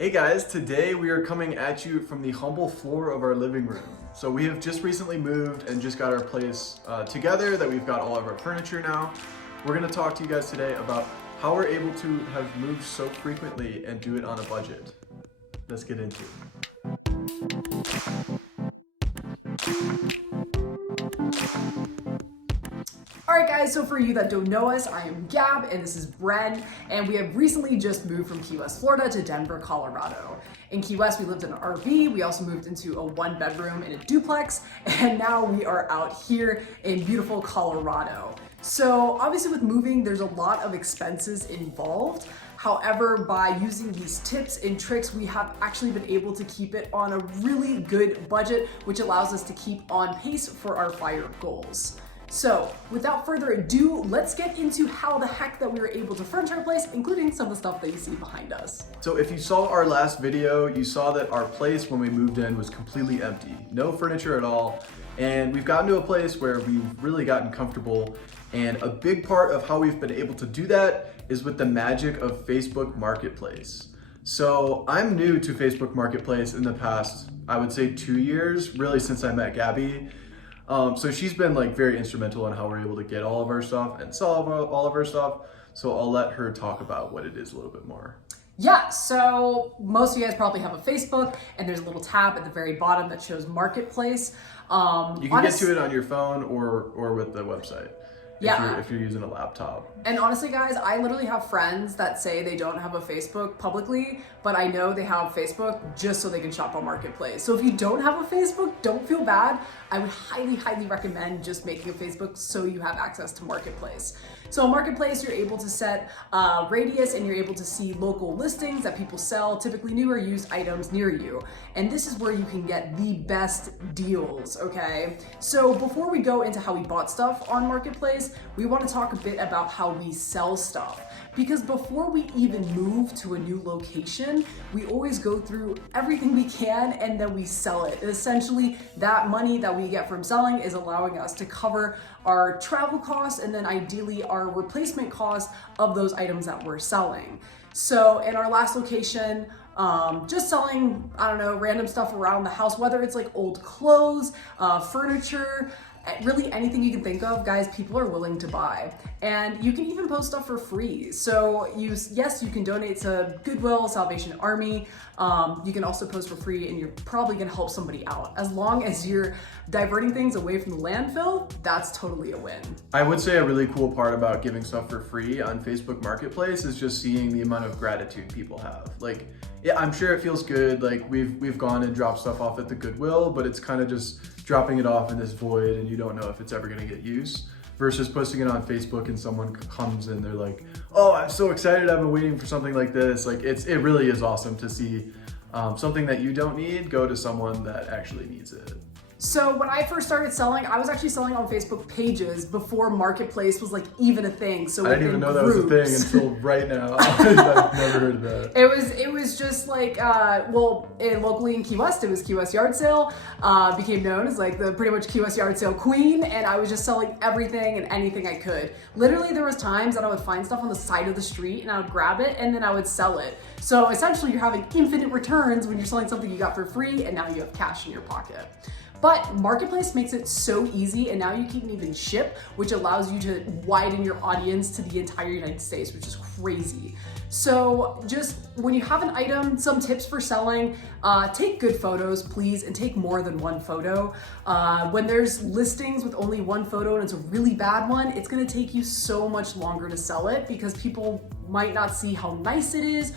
Hey guys, today we are coming at you from the humble floor of our living room. So we have just recently moved and just got our place together, that we've got all of our furniture now. We're gonna talk to you guys today about how we're able to have moved so frequently and do it on a budget. Let's get into it. Alright guys, so for you that don't know us, I am Gab and this is Bren, and we have recently just moved from Key West, Florida to Denver, Colorado. In Key West, we lived in an RV, we also moved into a 1-bedroom in a duplex, and now we are out here in beautiful Colorado. So obviously with moving, there's a lot of expenses involved. However, by using these tips and tricks, we have actually been able to keep it on a really good budget, which allows us to keep on pace for our FIRE goals. So without further ado, let's get into how the heck that we were able to furnish our place, including some of the stuff that you see behind us. So if you saw our last video, you saw that our place when we moved in was completely empty. No furniture at all. And we've gotten to a place where we've really gotten comfortable. And a big part of how we've been able to do that is with the magic of Facebook Marketplace. So I'm new to Facebook Marketplace in the past, I would say 2 years, really since I met Gabby. So she's been like very instrumental in how we're able to get all of our stuff and sell all of our stuff. So I'll let her talk about what it is a little bit more. Yeah, so most of you guys probably have a Facebook, and there's a little tab at the very bottom that shows Marketplace. You can get to it on your phone or with the website. Yeah. If you're using a laptop. And honestly, guys, I literally have friends that say they don't have a Facebook publicly, but I know they have Facebook just so they can shop on Marketplace. So if you don't have a Facebook, don't feel bad. I would highly, highly recommend just making a Facebook so you have access to Marketplace. So on Marketplace, you're able to set radius and you're able to see local listings that people sell, typically new or used items near you. And this is where you can get the best deals, okay? So before we go into how we bought stuff on Marketplace, we want to talk a bit about how we sell stuff. Because before we even move to a new location, we always go through everything we can and then we sell it. Essentially, that money that we get from selling is allowing us to cover our travel costs and then ideally our replacement costs of those items that we're selling. So in our last location, just selling, I don't know, random stuff around the house, whether it's like old clothes, furniture, really anything you can think of, guys, people are willing to buy. And you can even post stuff for free. So yes, you can donate to Goodwill, Salvation Army. You can also post for free and you're probably gonna help somebody out. As long as you're diverting things away from the landfill, that's totally a win. I would say a really cool part about giving stuff for free on Facebook Marketplace is just seeing the amount of gratitude people have. Like, yeah, I'm sure it feels good. Like we've gone and dropped stuff off at the Goodwill, but it's kind of just dropping it off in this void and you don't know if it's ever gonna get used. Versus posting it on Facebook and someone comes and they're like, oh, I'm so excited, I've been waiting for something like this. Like it really is awesome to see something that you don't need go to someone that actually needs it. So when I first started selling, I was actually selling on Facebook pages before Marketplace was like even a thing. So I didn't even know that was a thing until right now. I've never heard of that. It was just like, locally in Key West, it was Key West Yard Sale, became known as like the pretty much Key West Yard Sale queen, and I was just selling everything and anything I could. Literally there was times that I would find stuff on the side of the street and I would grab it and then I would sell it. So essentially you're having infinite returns when you're selling something you got for free and now you have cash in your pocket. But Marketplace makes it so easy, and now you can even ship, which allows you to widen your audience to the entire United States, which is crazy. So just when you have an item, some tips for selling, take good photos, please, and take more than one photo. When there's listings with only one photo and it's a really bad one, it's gonna take you so much longer to sell it because people might not see how nice it is,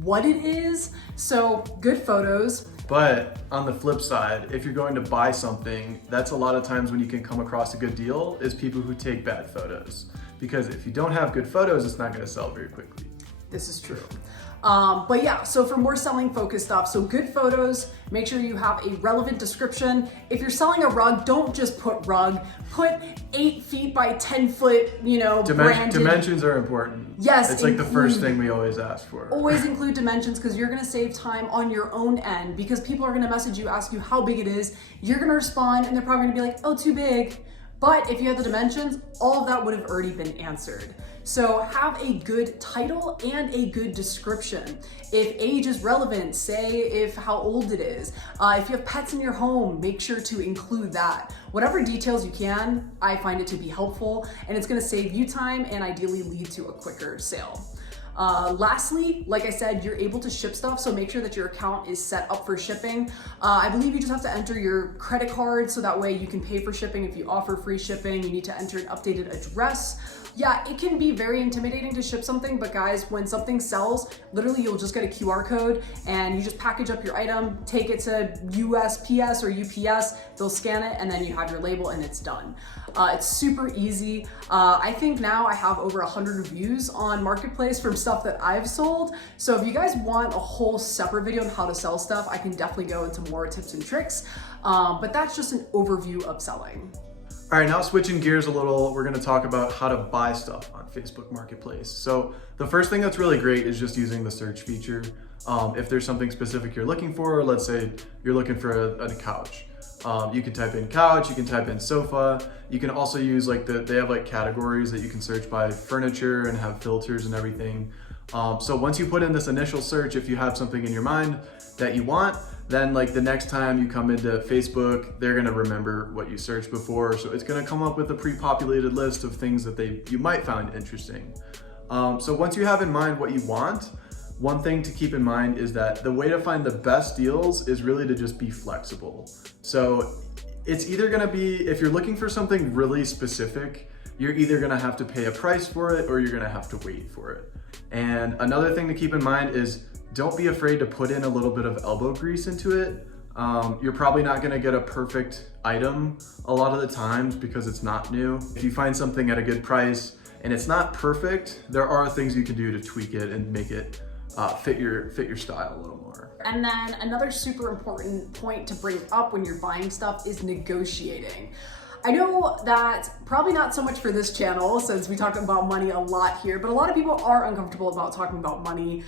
what it is. So good photos. But on the flip side, if you're going to buy something, that's a lot of times when you can come across a good deal is people who take bad photos. Because if you don't have good photos, it's not gonna sell very quickly. This is true. But yeah, so for more selling focused stuff, so good photos, make sure you have a relevant description. If you're selling a rug, don't just put rug, put 8 feet by 10 foot, branded. Dimensions are important. Yes. It's like the first thing we always ask for. Always include dimensions because you're gonna save time on your own end because people are gonna message you, ask you how big it is. You're gonna respond and they're probably gonna be like, oh, too big. But if you had the dimensions, all of that would have already been answered. So have a good title and a good description. If age is relevant, say if how old it is. If you have pets in your home, make sure to include that. Whatever details you can, I find it to be helpful, and it's gonna save you time and ideally lead to a quicker sale. Lastly, like I said, you're able to ship stuff, so make sure that your account is set up for shipping. I believe you just have to enter your credit card so that way you can pay for shipping. If you offer free shipping, you need to enter an updated address. Yeah, it can be very intimidating to ship something, but guys, when something sells, literally you'll just get a QR code and you just package up your item, take it to USPS or UPS, they'll scan it, and then you have your label and it's done. It's super easy. I think now I have over 100 reviews on Marketplace from stuff that I've sold. So if you guys want a whole separate video on how to sell stuff, I can definitely go into more tips and tricks. But that's just an overview of selling. All right, now switching gears a little, we're gonna talk about how to buy stuff on Facebook Marketplace. So the first thing that's really great is just using the search feature. If there's something specific you're looking for, let's say you're looking for a couch. You can type in couch, you can type in sofa. You can also use they have like categories that you can search by furniture and have filters and everything. So once you put in this initial search, if you have something in your mind that you want, then like the next time you come into Facebook, they're gonna remember what you searched before. So it's gonna come up with a pre-populated list of things that you might find interesting. So once you have in mind what you want, one thing to keep in mind is that the way to find the best deals is really to just be flexible. So it's either gonna be, if you're looking for something really specific, you're either gonna have to pay a price for it or you're gonna have to wait for it. And another thing to keep in mind is don't be afraid to put in a little bit of elbow grease into it. You're probably not gonna get a perfect item a lot of the times because it's not new. If you find something at a good price and it's not perfect, there are things you can do to tweak it and make it fit your style a little more. And then another super important point to bring up when you're buying stuff is negotiating. I know that probably not so much for this channel since we talk about money a lot here, but a lot of people are uncomfortable about talking about money.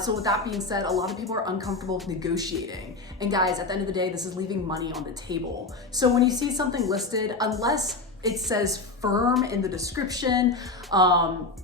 So with that being said, a lot of people are uncomfortable with negotiating. And guys, at the end of the day, this is leaving money on the table. So when you see something listed, unless it says firm in the description,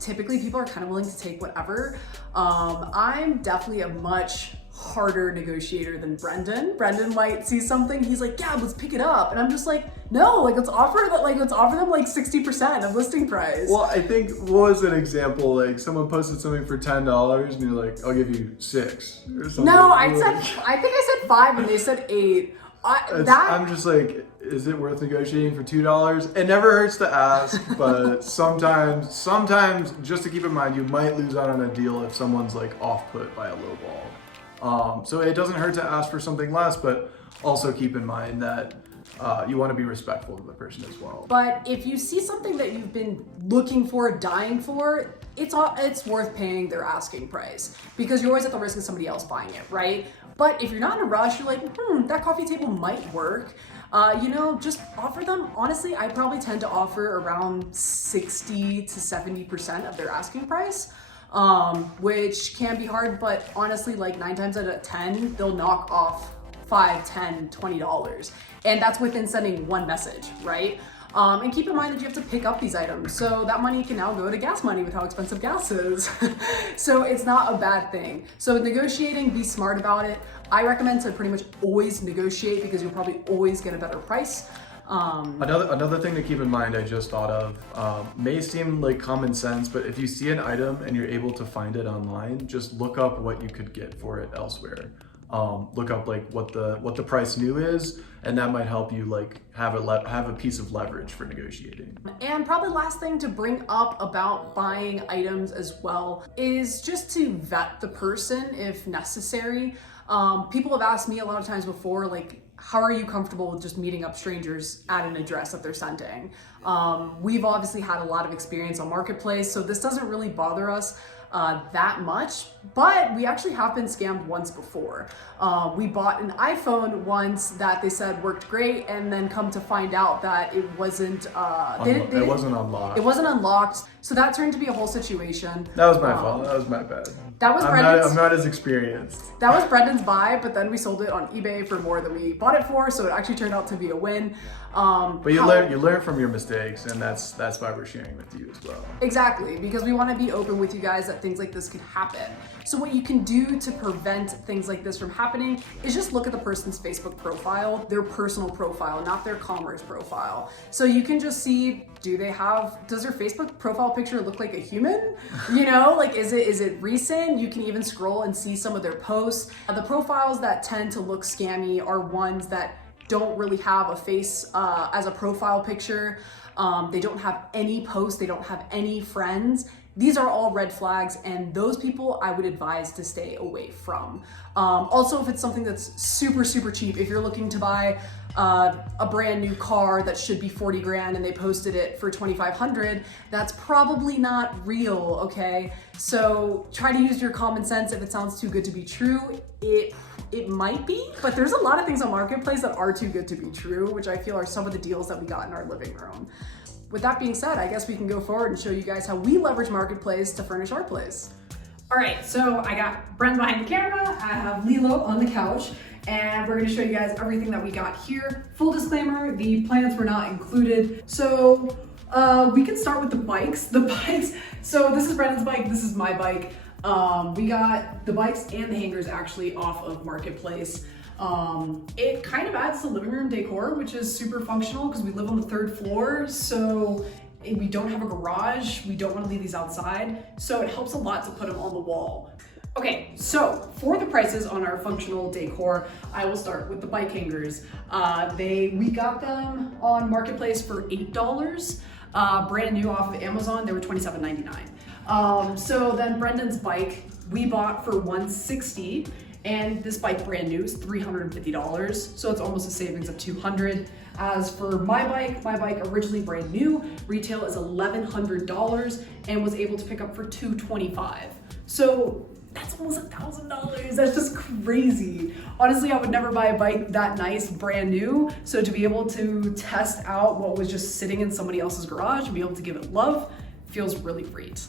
typically people are kind of willing to take whatever. I'm definitely a much harder negotiator than Brendan. Brendan might see something, he's like, yeah, let's pick it up. And I'm just like, no, let's offer them 60% of listing price. Well, I think, what was an example? Like someone posted something for $10 and you're like, I'll give you 6 or something. No, I think I said 5 and they said 8. I'm just like, is it worth negotiating for $2? It never hurts to ask, but sometimes just to keep in mind, you might lose out on a deal if someone's like off put by a low ball. So it doesn't hurt to ask for something less, but also keep in mind that you want to be respectful to the person as well. But if you see something that you've been looking for, dying for, it's worth paying their asking price because you're always at the risk of somebody else buying it, right? But if you're not in a rush, you're like, that coffee table might work. Just offer them. Honestly, I probably tend to offer around 60 to 70% of their asking price. Which can be hard, but honestly, like 9 times out of 10, they'll knock off $5, $10, $20. And that's within sending one message, right? And keep in mind that you have to pick up these items. So that money can now go to gas money with how expensive gas is. So it's not a bad thing. So negotiating, be smart about it. I recommend to pretty much always negotiate because you'll probably always get a better price. Another thing to keep in mind I just thought of, may seem like common sense, but if you see an item and you're able to find it online, just look up what you could get for it elsewhere. Look up like what the price new is, and that might help you like have a piece of leverage for negotiating. And probably last thing to bring up about buying items as well is just to vet the person if necessary. People have asked me a lot of times before, like, how are you comfortable with just meeting up strangers at an address that they're sending? We've obviously had a lot of experience on Marketplace, so this doesn't really bother us that much. but we actually have been scammed once before. We bought an iPhone once that they said worked great, and then come to find out that it wasn't. It wasn't unlocked. It wasn't unlocked, so that turned to be a whole situation. That was my fault. That was my bad. That was Brendan's. I'm not as experienced. That was Brendan's buy, but then we sold it on eBay for more than we bought it for, so it actually turned out to be a win. But you learn from your mistakes, and that's why we're sharing with you as well. Exactly, because we want to be open with you guys that things like this could happen. So what you can do to prevent things like this from happening is just look at the person's Facebook profile, their personal profile, not their commerce profile. So you can just see, does their Facebook profile picture look like a human? You know, like is it recent? You can even scroll and see some of their posts. The profiles that tend to look scammy are ones that don't really have a face as a profile picture. They don't have any posts, they don't have any friends. These are all red flags, and those people I would advise to stay away from. Also, if it's something that's super, super cheap, if you're looking to buy a brand new car that should be 40 grand and they posted it for 2,500, that's probably not real, okay? So try to use your common sense. If it sounds too good to be true, it might be, but there's a lot of things on Marketplace that are too good to be true, which I feel are some of the deals that we got in our living room. With that being said, I guess we can go forward and show you guys how we leverage Marketplace to furnish our place. All right, so I got Bren behind the camera, I have Lilo on the couch, and we're gonna show you guys everything that we got here. Full disclaimer, the plants were not included. So we can start with the bikes. So this is Brendan's bike, this is my bike. We got the bikes and the hangers actually off of Marketplace. It kind of adds to living room decor, which is super functional because we live on the 3rd floor, so we don't have a garage. We don't want to leave these outside, so it helps a lot to put them on the wall. Okay, so for the prices on our functional decor, I will start with the bike hangers. We got them on Marketplace for $8. Brand new off of Amazon, they were $27.99. So then Brendan's bike, we bought for $160. And this bike brand new is $350, so it's almost a savings of $200. As for my bike originally brand new, retail is $1,100 and was able to pick up for $225. So that's almost $1,000. That's just crazy. Honestly, I would never buy a bike that nice brand new. So to be able to test out what was just sitting in somebody else's garage and be able to give it love feels really great.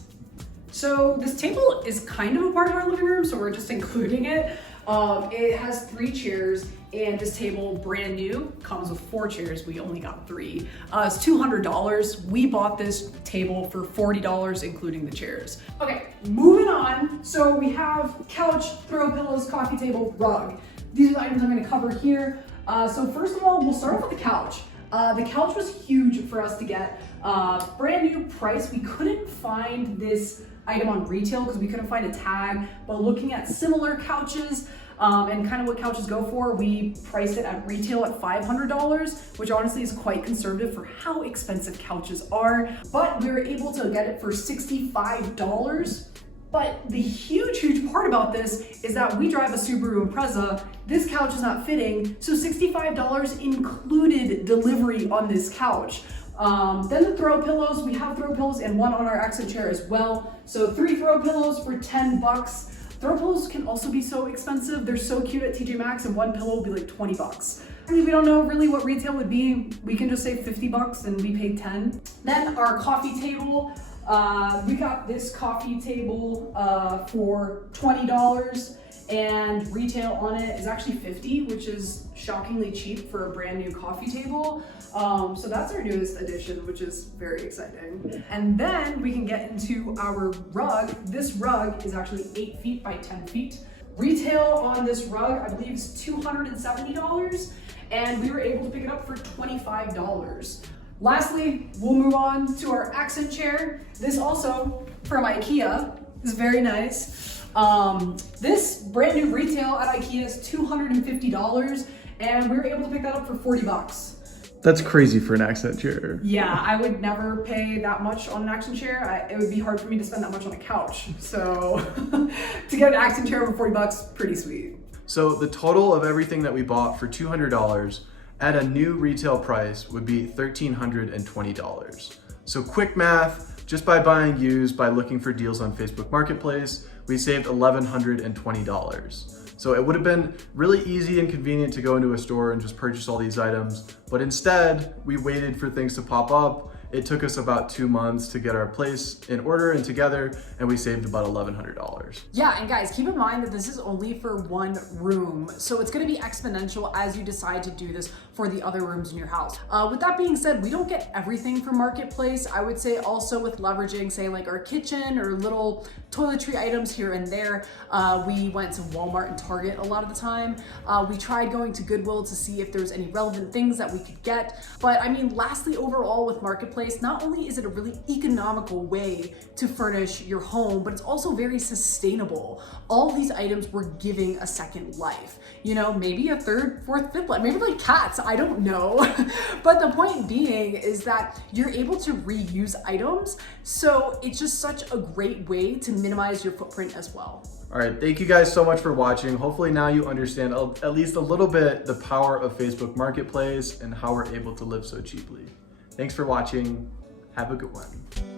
So this table is kind of a part of our living room, so we're just including it. It has 3 chairs, and this table, brand new, comes with 4 chairs. We only got 3. It's $200. We bought this table for $40, including the chairs. Okay, moving on. So we have couch, throw pillows, coffee table, rug. These are the items I'm gonna cover here. So first of all, we'll start off with the couch. The couch was huge for us to get. Brand new price. We couldn't find this item on retail because we couldn't find a tag, but looking at similar couches and kind of what couches go for, we priced it at retail at $500, which honestly is quite conservative for how expensive couches are, but we were able to get it for $65. But the huge part about this is that we drive a Subaru Impreza. This couch is not fitting, so $65 included delivery on this couch. Then the throw pillows, we have throw pillows and one on our accent chair as well. So 3 throw pillows for $10. Throw pillows can also be so expensive. They're so cute at TJ Maxx, and one pillow will be like $20. I mean, we don't know really what retail would be. We can just say $50 and we paid $10. Then our coffee table, we got this coffee table for $20. And retail on it is actually $50, which is shockingly cheap for a brand new coffee table. So that's our newest addition, which is very exciting. And then we can get into our rug. This rug is actually 8 feet by 10 feet. Retail on this rug, I believe, is $270, and we were able to pick it up for $25. Lastly, we'll move on to our accent chair. This also from IKEA is very nice. This brand new retail at IKEA is $250, and we were able to pick that up for $40. That's crazy for an accent chair. Yeah, I would never pay that much on an accent chair. It would be hard for me to spend that much on a couch. So to get an accent chair for $40, pretty sweet. So the total of everything that we bought for $200 at a new retail price would be $1,320. So quick math, Just by buying used, by looking for deals on Facebook Marketplace, we saved $1,120. So it would have been really easy and convenient to go into a store and just purchase all these items, but instead we waited for things to pop up. It took us about 2 months to get our place in order and together, and we saved about $1,100. Yeah, and guys, keep in mind that this is only for one room, so it's gonna be exponential as you decide to do this for the other rooms in your house. With that being said, we don't get everything from Marketplace. I would say also with leveraging, say like our kitchen or little toiletry items here and there, we went to Walmart and Target a lot of the time. We tried going to Goodwill to see if there was any relevant things that we could get. But I mean, lastly, overall with Marketplace, not only is it a really economical way to furnish your home, but it's also very sustainable. All these items we're giving a second life. You know, maybe a third, fourth, fifth life, maybe like cats, I don't know. But the point being is that you're able to reuse items. So it's just such a great way to minimize your footprint as well. All right, thank you guys so much for watching. Hopefully now you understand at least a little bit the power of Facebook Marketplace and how we're able to live so cheaply. Thanks for watching. Have a good one.